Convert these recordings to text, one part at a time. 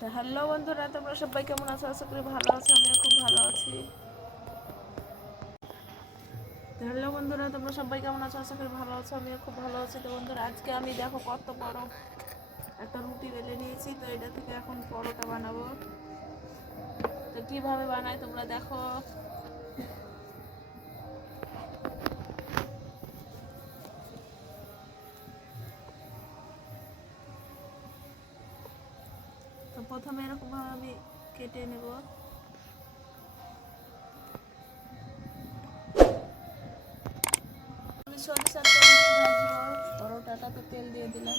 তো হ্যালো বন্ধুরা, তোমরা সবাই কেমন আছো? আশা করি ভালো আছো, আমিও খুব ভালো আছি। তো হ্যালো বন্ধুরা, তোমরা সবাই কেমন আছো? আশা করি ভালো আছো, আমিও খুব ভালো আছি। তো বন্ধুরা, আজকে আমি দেখো কত বড় একটা রুটি বেলে নিয়েছি। তো এটা থেকে এখন পরোটা বানাবো। তো কিভাবে বানাই তোমরা দেখো। তো প্রথমে এরকম ভাবে আমি কেটে নেব। আমি সরিষার তেল দিয়ে ভাজবো পরোটাটা। তো তেল দিয়ে দিলাম।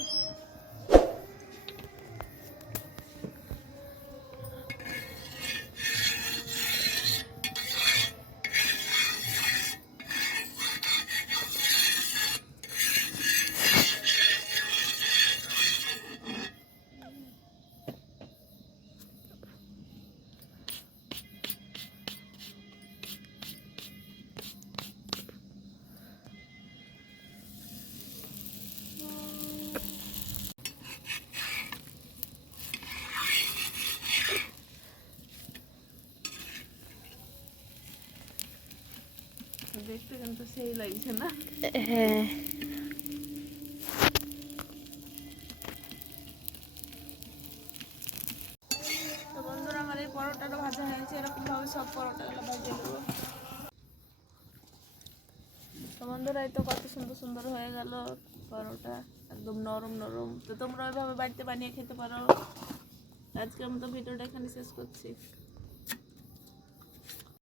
দেখতে কিন্তু সেই লাগছে না? হ্যাঁ। তো বন্ধুরা, আমার এই পরোটাটা ভাজা হয়েছে। এরকম ভাবে সব পরোটাগুলো ভাজিয়ে নেবো। তো বন্ধুরা, এই তো কত সুন্দর সুন্দর হয়ে গেল পরোটা, একদম নরম নরম। তো তোমরা ওইভাবে বাড়িতে বানিয়ে খেতে পারো। আজকের মতো ভিডিওটা এখানে শেষ করছি।